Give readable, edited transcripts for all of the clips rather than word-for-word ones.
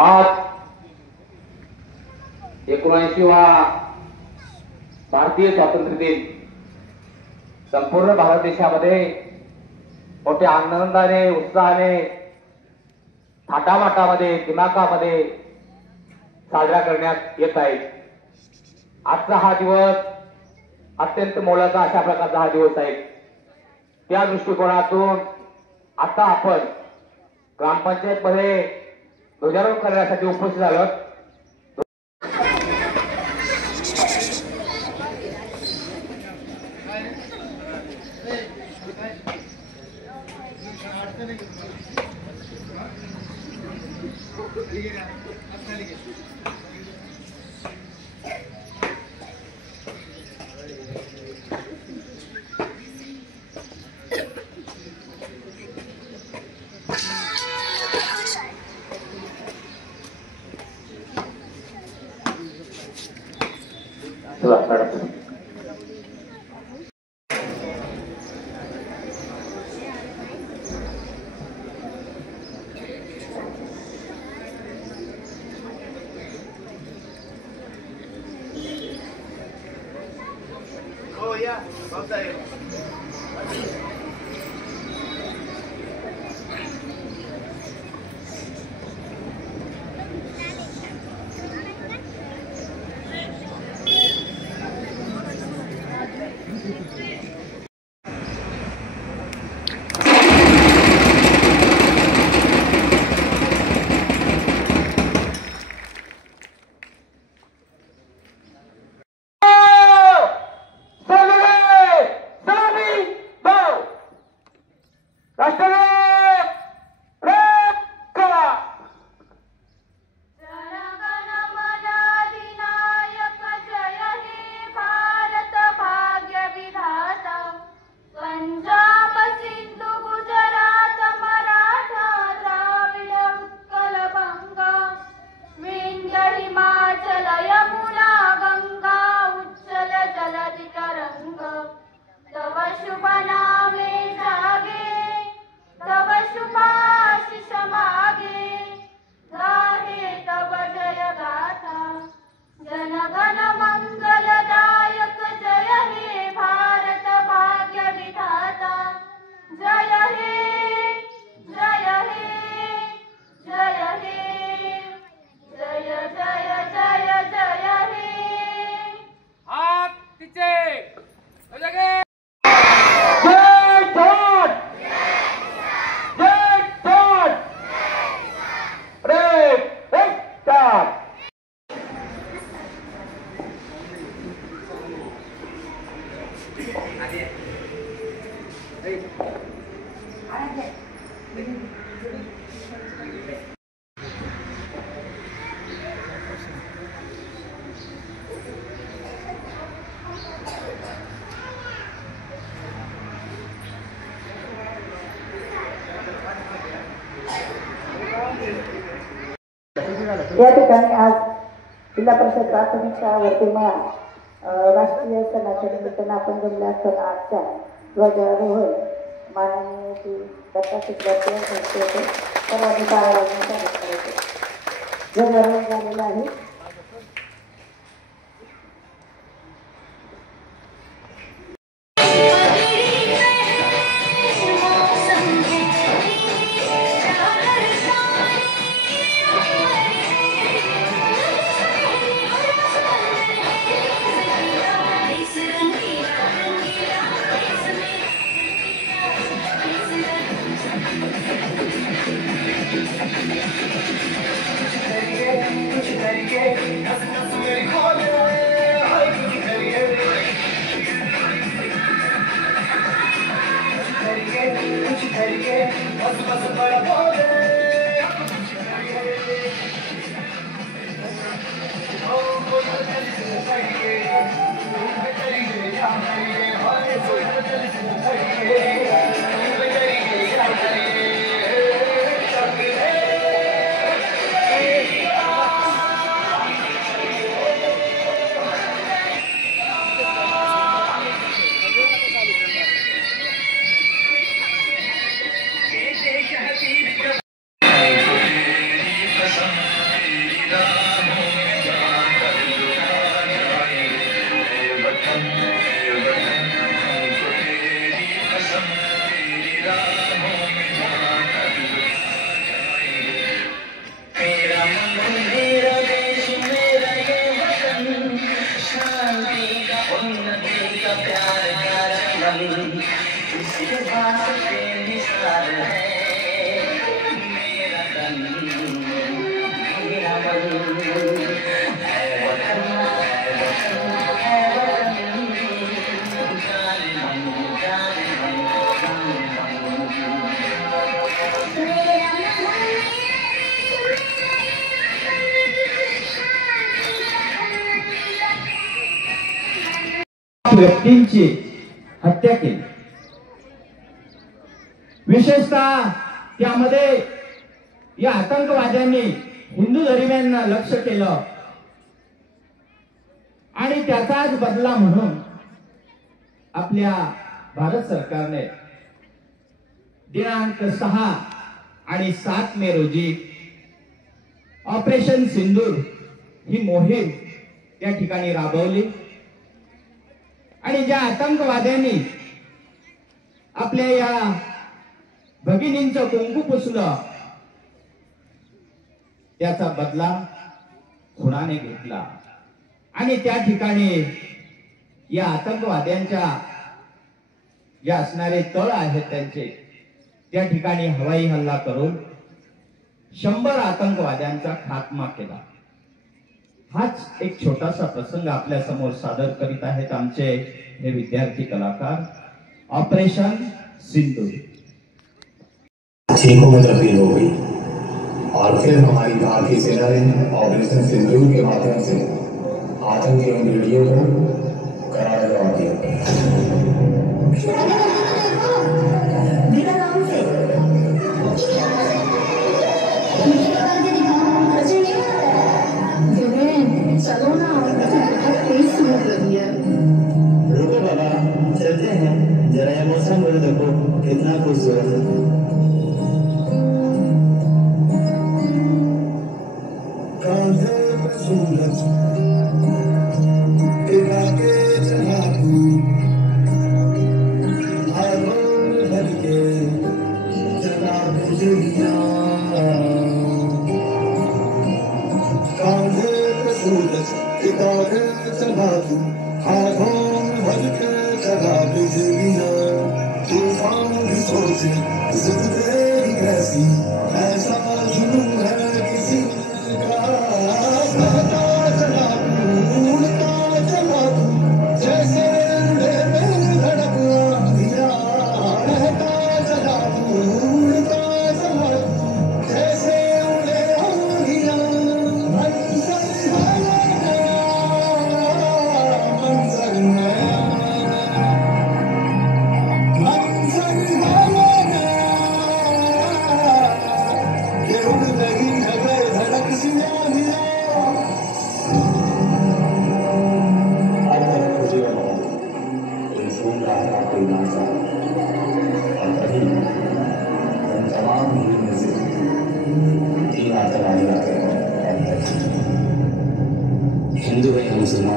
आज 79वा भारतीय स्वातंत्र्य दिन संपूर्ण भारत देशामध्ये मोठ्या आनंदाने उत्साहाने थाटामाटामध्ये दिमाखामध्ये साजरा करण्यात येत आहे। आजचा हा दिवस अत्यंत मोलाचा अशा प्रकारचा हा दिवस आहे। त्या दृष्टिकोनातून आता आपण ग्रामपंचायत मध्ये ध्वजारोहण करण्यासाठी उपस्थित झालो। या ठिकाणी आज जिल्हा परिषद प्राथमिक शाळा वर्तेमाळा राष्ट्रीय सणाच्या निमित्तानं आपण जमले असताना आजच्या ध्वजारोहण माननीय श्री दत्तात्रय विद्यार्थी संस्थेचे सर्वांनी टाळ्या वाजवून ध्वजारोहण झालेलं आहे. व्यक्तींची हत्या केली. विशेषतः त्यामध्ये या आतंकवाद्यांनी हिंदू धर्मियांना लक्ष केलं आणि त्याचाच बदला म्हणून आपल्या भारत सरकारने दिनांक 6 आणि 7 मे रोजी ऑपरेशन सिंदूर ही मोहीम त्या ठिकाणी राबवली आणि ज्या आतंकवाद्यांनी आपल्या या भगिनींचं कुंकू पुसलं त्याचा बदला खुनाने घेतला आणि त्या ठिकाणी या आतंकवाद्यांच्या जे असणारे तळ आहेत त्यांचे त्या ठिकाणी हवाई हल्ला करून 100 आतंकवाद्यांचा खात्मा केला. हाच एक छोटासा प्रसंग आपल्या समोर सादर करीत आहेत आमचे हे विद्यार्थी कलाकार. ऑपरेशन सिंदूर. चीखों में तब्दील हो गई और फिर हमारी भारतीय सेना ने ऑपरेशन सिंदूर के माध्यम से आतंकी वीडियो को करारा जवाब दिया. चलो ना, तेज समझ लगी है. रुको बाबा, चलते हैं. जरा ये मौसम को देखो कितना खूबसूरत है.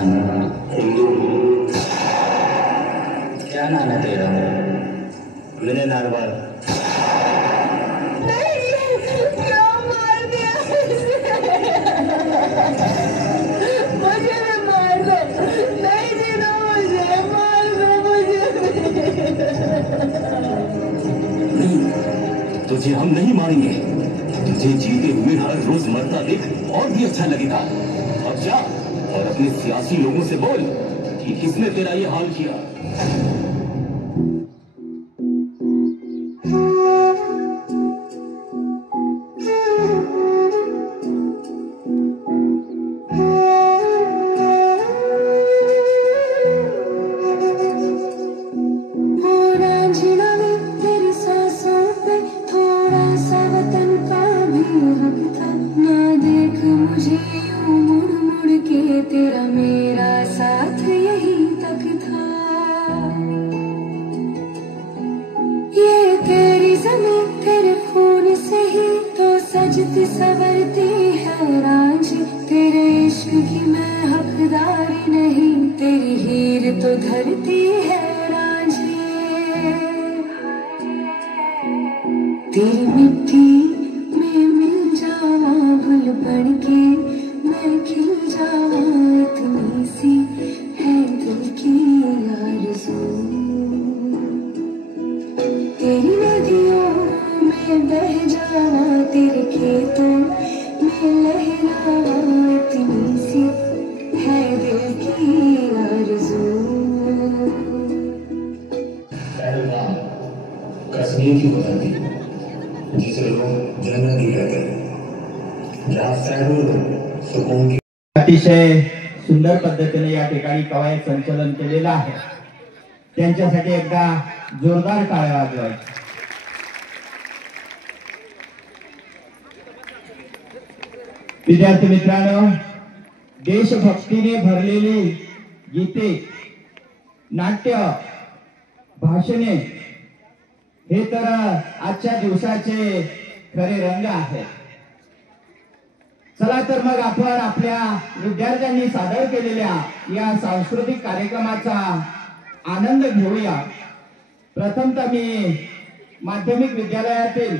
मुसलमान, हिंदू, क्या नाम है तेरा? विनय नारवाल। तुझे हम नहीं मारेंगे। तुझे जीते हुए हर रोज मरता देख और भी अच्छा लगेगा। अब जा और अपने सियासी लोगों से बोल कि किसने तेरा ये हाल किया। तेरा मेरा साथ यही तक था। ये तेरी ज़मीं तेरे खून से ही तो सजती संवरती है रांझी। तेरे इश्क की मैं हकदारी नहीं, तेरी हीर तो धरती है रांझी। तेरी मिट्टी में मिल जावा गुल बनके मैं खिल जावा, इतनी सी है दिल की आरज़ू। तेरी नदियों में बह जावा, तेरे खेतों में लहरावा, इतनी सी है दिल की आरज़ू। पहलगाम कश्मीर की बुलंदी जिसे लोग जन्नत भी कहते हैं, जहाँ सैकड़ों लोग सुकून की अतिशय सुंदर पद्धतीने या ठिकाणी कवायत संचलन केलेलं आहे। त्यांच्यासाठी एकदा जोरदार टाळ्या वाजवायच्या। विद्यार्थी मित्रांनो, देशभक्तीने भरलेली गीते, नाट्य, भाषणे हे तर आजच्या दिवसाचे खरे रंग आहेत। चला तर मग आपण आपल्या विद्यार्थ्यांनी सादर केलेल्या या सांस्कृतिक कार्यक्रमाचा आनंद घेऊया। प्रथमतः मी माध्यमिक विद्यालयातील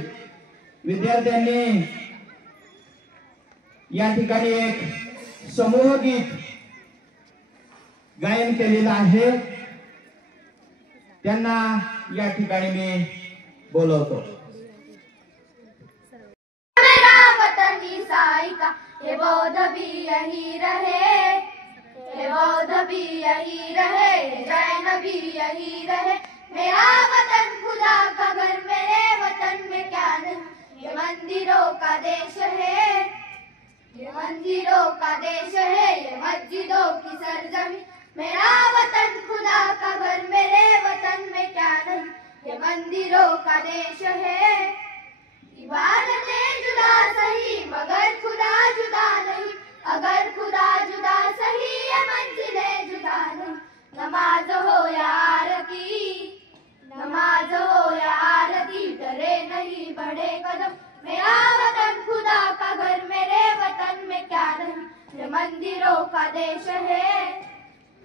विद्यार्थ्यांनी या ठिकाणी एक समूह गीत गायन केलेलं आहे, त्यांना या ठिकाणी मी बोलवतो। ये बौद्ध भी यही रहे, ये बौद्ध भी यही रहे, जैन भी यही रहे। मेरा वतन खुदा का घर, मेरे वतन में क्या नहीं। ये मंदिरों का देश है, ये मंदिरों का देश है, ये मस्जिदों की सरजमी। मेरा वतन खुदा का घर, मेरे वतन में क्या नहीं। ये मंदिरों का देश है। इबादतें जुदा सही मगर खुदा जुदा नहीं, अगर खुदा जुदा सही ये मंजिलें जुदा नहीं। नमाज हो या आरती, नमाज हो या आरती, डरे नहीं बढ़े कदम। मेरा वतन खुदा का घर, मेरे वतन में क्या नहीं। ये मंदिरों का देश है,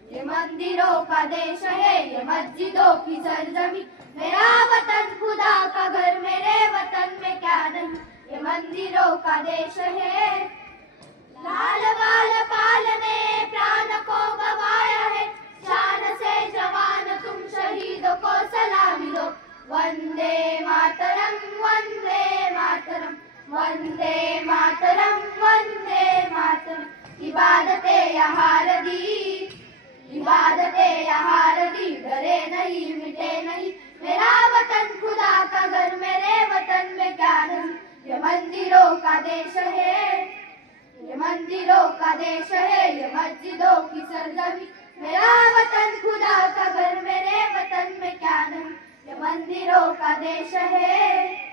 ये मंदिरों का देश है, ये मस्जिदों की सरजमी। मेरा वतन खुदा का घर, मेरे वतन में क्या नहीं। ये मंदिरों का देश है। लाल बाल पाल ने प्राण को गवाया है, शान से जवान तुम शहीदों को सलामी दो। वंदे मातरम, वंदे मातरम, वंदे मातरम, वंदे मातरम। इबादतें यहाँ रदी, इबादतें यहाँ रदी, डरे नहीं मिटे नहीं। मेरा वतन खुदा का घर, मेरे वतन में क्या नहीं। ये मंदिरों का देश है, ये मंदिरों का देश है, ये मस्जिदों की सरजमी। मेरा वतन खुदा का घर, मेरे वतन में क्या नहीं। ये मंदिरों का देश है।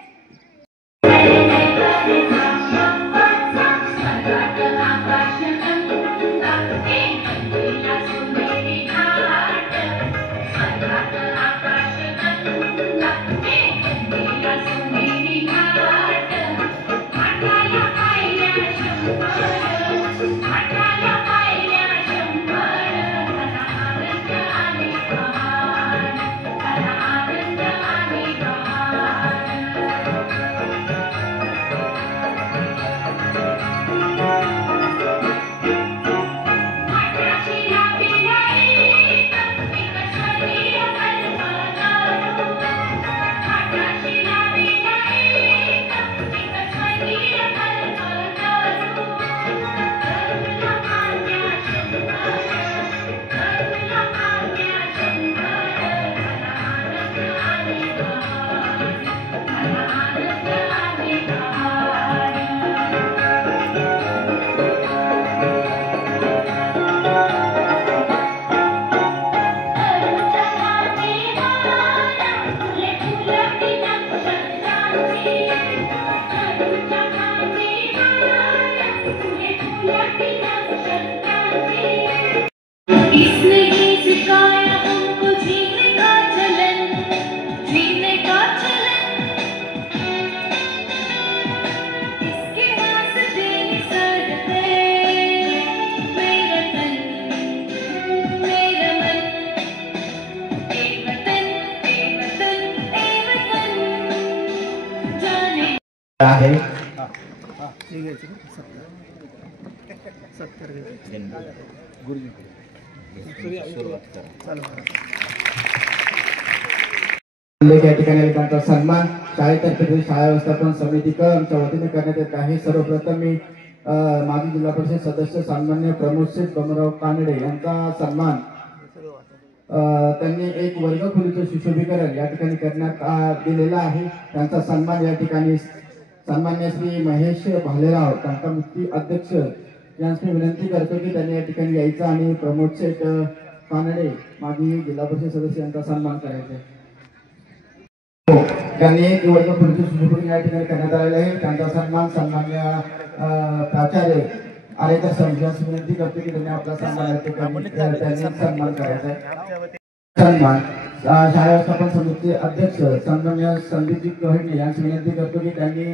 Shambhala इसने ही सिखाया हमको जीने का चलन, जीने का चलन। इसके वास्ते सर है मेरा तन, मेरा मन। ए वतन, ए वतन, ए वतन, जाने आहे या ठिकाणी त्यांचा सन्मान शाळेतर्फे शाळा व्यवस्थापन समिती आमच्या वतीने करण्यात येत आहे। सर्वप्रथम मी माजी जिल्हा परिषद सदस्य सन्मान्य प्रमोदसिंह बमराव कानडे यांचा सन्मान त्यांनी एक वर्गखोलीचं सुशोभीकरण या ठिकाणी करण्यात दिलेला आहे। त्यांचा सन्मान या ठिकाणी सन्मान्य श्री महेश भालेराव त्यांचा मुख्य अध्यक्ष यांची विनंती करतो की त्यांनी या ठिकाणी यायचं आणि प्रमोदसिंह कानडे माजी जिल्हा परिषद सदस्य यांचा सन्मान करायचा आहे। त्यांनी एक वर्गखोलीचं सुशोभीकरण या ठिकाणी करण्यात आलेलं आहे। त्यांचा सन्मान सन्मान्य प्राचार्य आलेकर सर यांची विनंती करतो की त्यांनी आपला सन्मान या ठिकाणी त्यांनी सन्मान करायचा आहे। सन्मान शाळा व्यवस्थापन समितीचे अध्यक्ष सन्मान्य संदीपजी कोहणे यांची विनंती करतो की त्यांनी